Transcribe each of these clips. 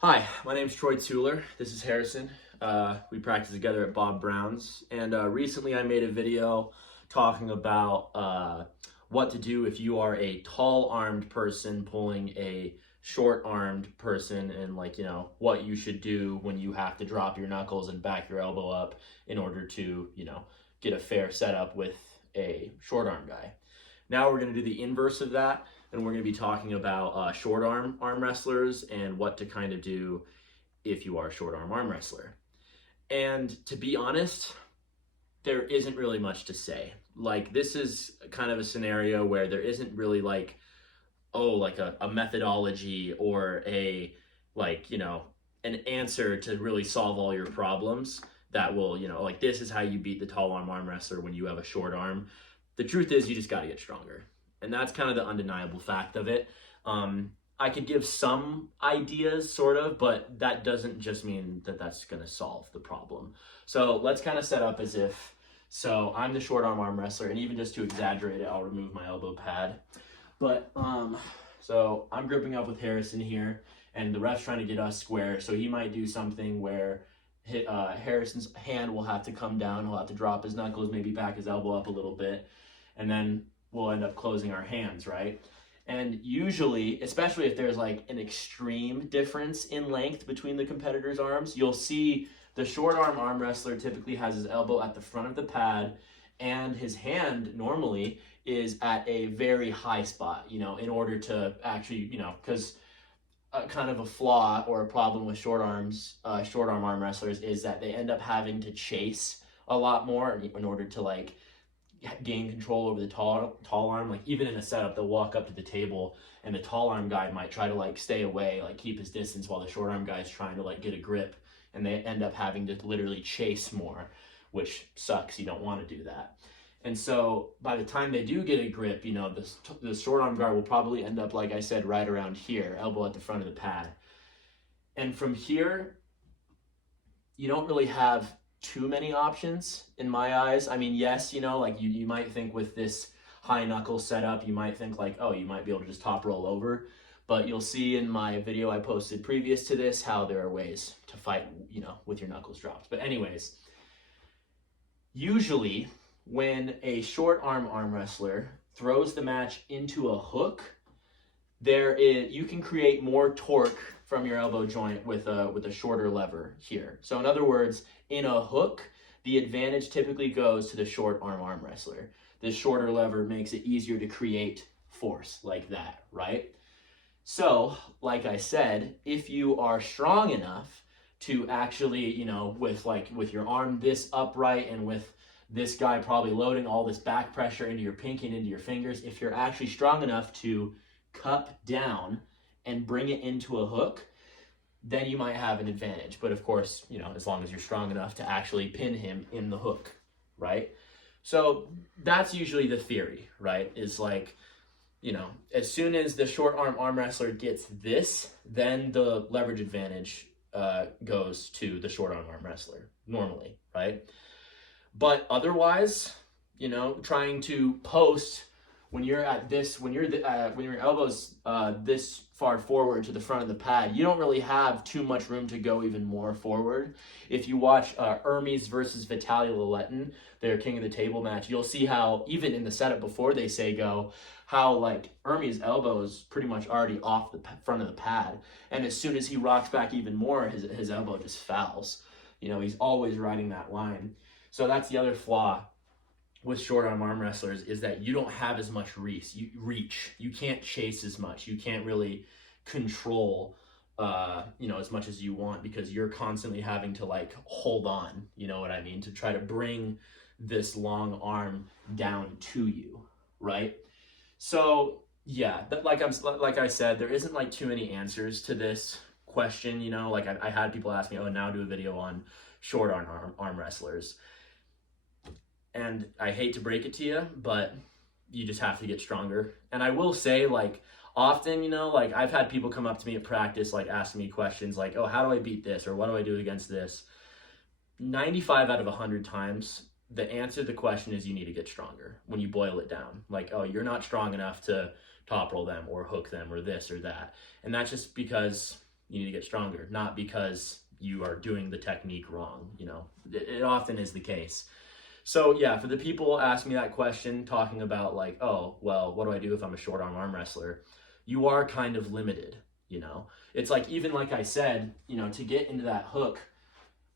Hi, my name's Troy Tueller. This is Harrison. We practice together at Bob Brown's, and recently I made a video talking about what to do if you are a tall-armed person pulling a short-armed person, and what you should do when you have to drop your knuckles and back your elbow up in order to get a fair setup with a short-arm guy. Now we're going to do the inverse of that, and we're going to be talking about short arm wrestlers and what to kind of do if you are a short arm wrestler. And to be honest, there isn't really much to say. Like, this is kind of a scenario where there isn't really a methodology or an answer to really solve all your problems that will, this is how you beat the tall arm wrestler when you have a short arm. The truth is, you just got to get stronger. And that's kind of the undeniable fact of it. I could give some ideas, sort of, but that doesn't just mean that that's going to solve the problem. So let's kind of set up as if, so I'm the short arm wrestler, and even just to exaggerate it, I'll remove my elbow pad. But, so I'm gripping up with Harrison here, and the ref's trying to get us square, so he might do something where Harrison's hand will have to come down, he'll have to drop his knuckles, maybe back his elbow up a little bit, and then we'll end up closing our hands, right? And usually, especially if there's like an extreme difference in length between the competitors' arms, you'll see the short arm wrestler typically has his elbow at the front of the pad, and his hand normally is at a very high spot, in order to actually, because kind of a flaw or a problem with short arm wrestlers is that they end up having to chase a lot more in order to gain control over the tall arm. Like, even in a setup, they'll walk up to the table and the tall arm guy might try to stay away, keep his distance, while the short arm guy is trying to get a grip, and they end up having to literally chase more, which sucks. You don't want to do that. And so by the time they do get a grip, the short arm guard will probably end up, like I said, right around here, elbow at the front of the pad. And from here, you don't really have too many options in my eyes. I mean, yes, you might think with this high knuckle setup, you might think oh, you might be able to just top roll over, but you'll see in my video I posted previous to this how there are ways to fight, with your knuckles dropped. But anyways, usually when a short arm wrestler throws the match into a hook, you can create more torque from your elbow joint with a shorter lever here. So in other words, in a hook, the advantage typically goes to the short arm wrestler. This shorter lever makes it easier to create force like that, right? So, like I said, if you are strong enough to actually, with your arm this upright and with this guy probably loading all this back pressure into your pinky and into your fingers, if you're actually strong enough to cup down and bring it into a hook, then you might have an advantage. But of course, as long as you're strong enough to actually pin him in the hook, right? So that's usually the theory, right? Is as soon as the short arm wrestler gets this, then the leverage advantage goes to the short arm wrestler normally, right? But otherwise, trying to post when you're at this, when your elbow's this far forward to the front of the pad, you don't really have too much room to go even more forward. If you watch Hermes versus Vitaly Laletin, their King of the Table match, you'll see how even in the setup before they say go, how Hermes' elbow is pretty much already off the front of the pad, and as soon as he rocks back even more, his elbow just fouls. He's always riding that line. So that's the other flaw with short arm wrestlers, is that you don't have as much reach. You can't chase as much. You can't really control, as much as you want, because you're constantly having to hold on, you know what I mean, to try to bring this long arm down to you, right? So yeah, like I said, there isn't too many answers to this question. I had people ask me, oh, now do a video on short arm wrestlers. And I hate to break it to you, but you just have to get stronger. And I will say, often, I've had people come up to me at practice, asking me questions oh, how do I beat this? Or what do I do against this? 95 out of 100 times, the answer to the question is you need to get stronger when you boil it down. Oh, you're not strong enough to top roll them or hook them or this or that. And that's just because you need to get stronger, not because you are doing the technique wrong. You know, it often is the case. So yeah, for the people ask me that question, talking about like, oh, well, what do I do if I'm a short arm wrestler? You are kind of limited, you know. It's like, even like I said, you know, to get into that hook,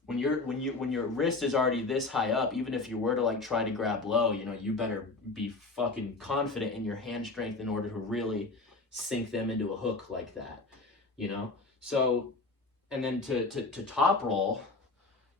when your wrist is already this high up, even if you were to like try to grab low, you know, you better be fucking confident in your hand strength in order to really sink them into a hook like that, you know. So, and then to top roll,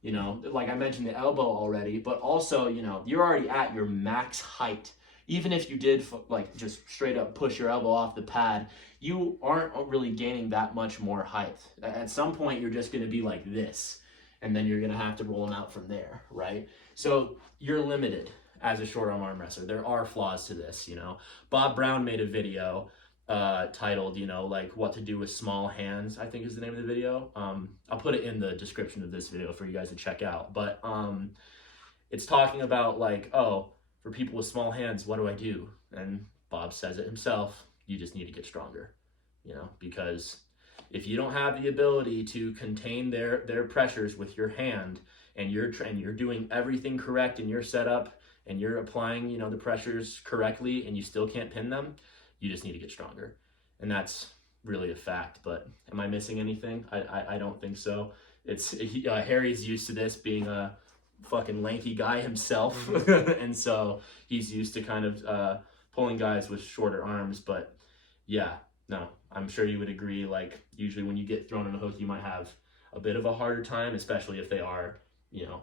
you know, like I mentioned the elbow already, but also, you know, you're already at your max height. Even if you did like just straight up push your elbow off the pad, you aren't really gaining that much more height. At some point, you're just going to be like this, and then you're going to have to roll them out from there, right? So you're limited as a short arm wrestler. There are flaws to this, you know. Bob Brown made a video titled, you know, like what to do with small hands, I think is the name of the video. I'll put it in the description of this video for you guys to check out. But it's talking about like, oh, for people with small hands, what do I do? And Bob says it himself, you just need to get stronger, you know, because if you don't have the ability to contain their pressures with your hand, and you're doing everything correct in your setup, and you're applying, you know, the pressures correctly, and you still can't pin them, you just need to get stronger. And that's really a fact. But am I missing anything? I don't think so. Harry's used to this, being a fucking lanky guy himself. And so he's used to kind of pulling guys with shorter arms. But yeah, no, I'm sure you would agree, like usually when you get thrown in a hook, you might have a bit of a harder time, especially if they are, you know,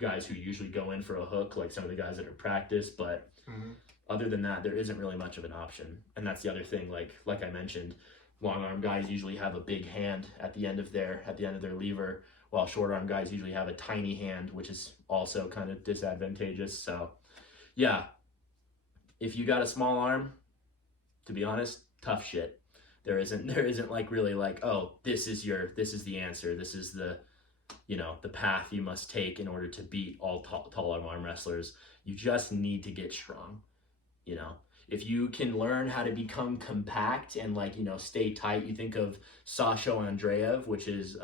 guys who usually go in for a hook, like some of the guys that are practiced. But other than that, there isn't really much of an option. And that's the other thing, like I mentioned, long arm guys usually have a big hand at the end of their lever, while short arm guys usually have a tiny hand, which is also kind of disadvantageous. So yeah, if you got a small arm, to be honest, tough shit. There isn't like really like, oh, this is the answer. This is the, you know, the path you must take in order to beat all tall arm wrestlers. You just need to get strong. You know, if you can learn how to become compact and like, you know, stay tight. You think of Sasha Andreev, which is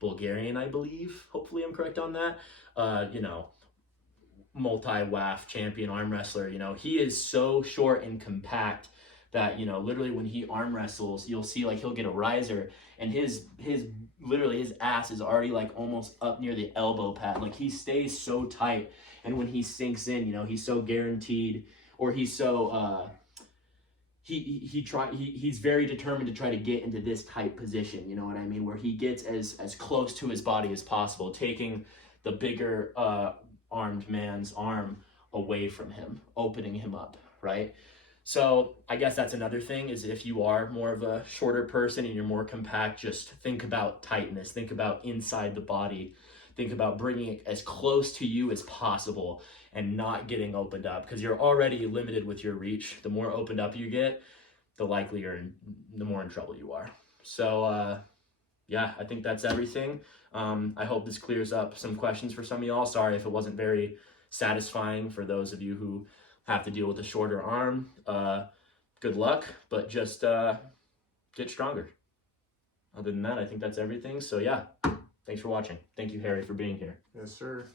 Bulgarian, I believe. Hopefully I'm correct on that. You know, multi-WAF champion arm wrestler. You know, he is so short and compact that, you know, literally when he arm wrestles, you'll see like he'll get a riser, and his ass is already like almost up near the elbow pad. Like he stays so tight, and when he sinks in, you know, he's so guaranteed, or he's so he's very determined to try to get into this tight position, you know what I mean, where he gets as close to his body as possible, taking the bigger armed man's arm away from him, opening him up, right? So I guess that's another thing, is if you are more of a shorter person and you're more compact, just think about tightness, think about inside the body, think about bringing it as close to you as possible and not getting opened up, because you're already limited with your reach. The more opened up you get, the more in trouble you are. So yeah, I think that's everything. I hope this clears up some questions for some of y'all. Sorry if it wasn't very satisfying for those of you who have to deal with a shorter arm. Good luck, but just get stronger. Other than that, I think that's everything. So yeah, thanks for watching. Thank you, Harry, for being here. Yes, sir.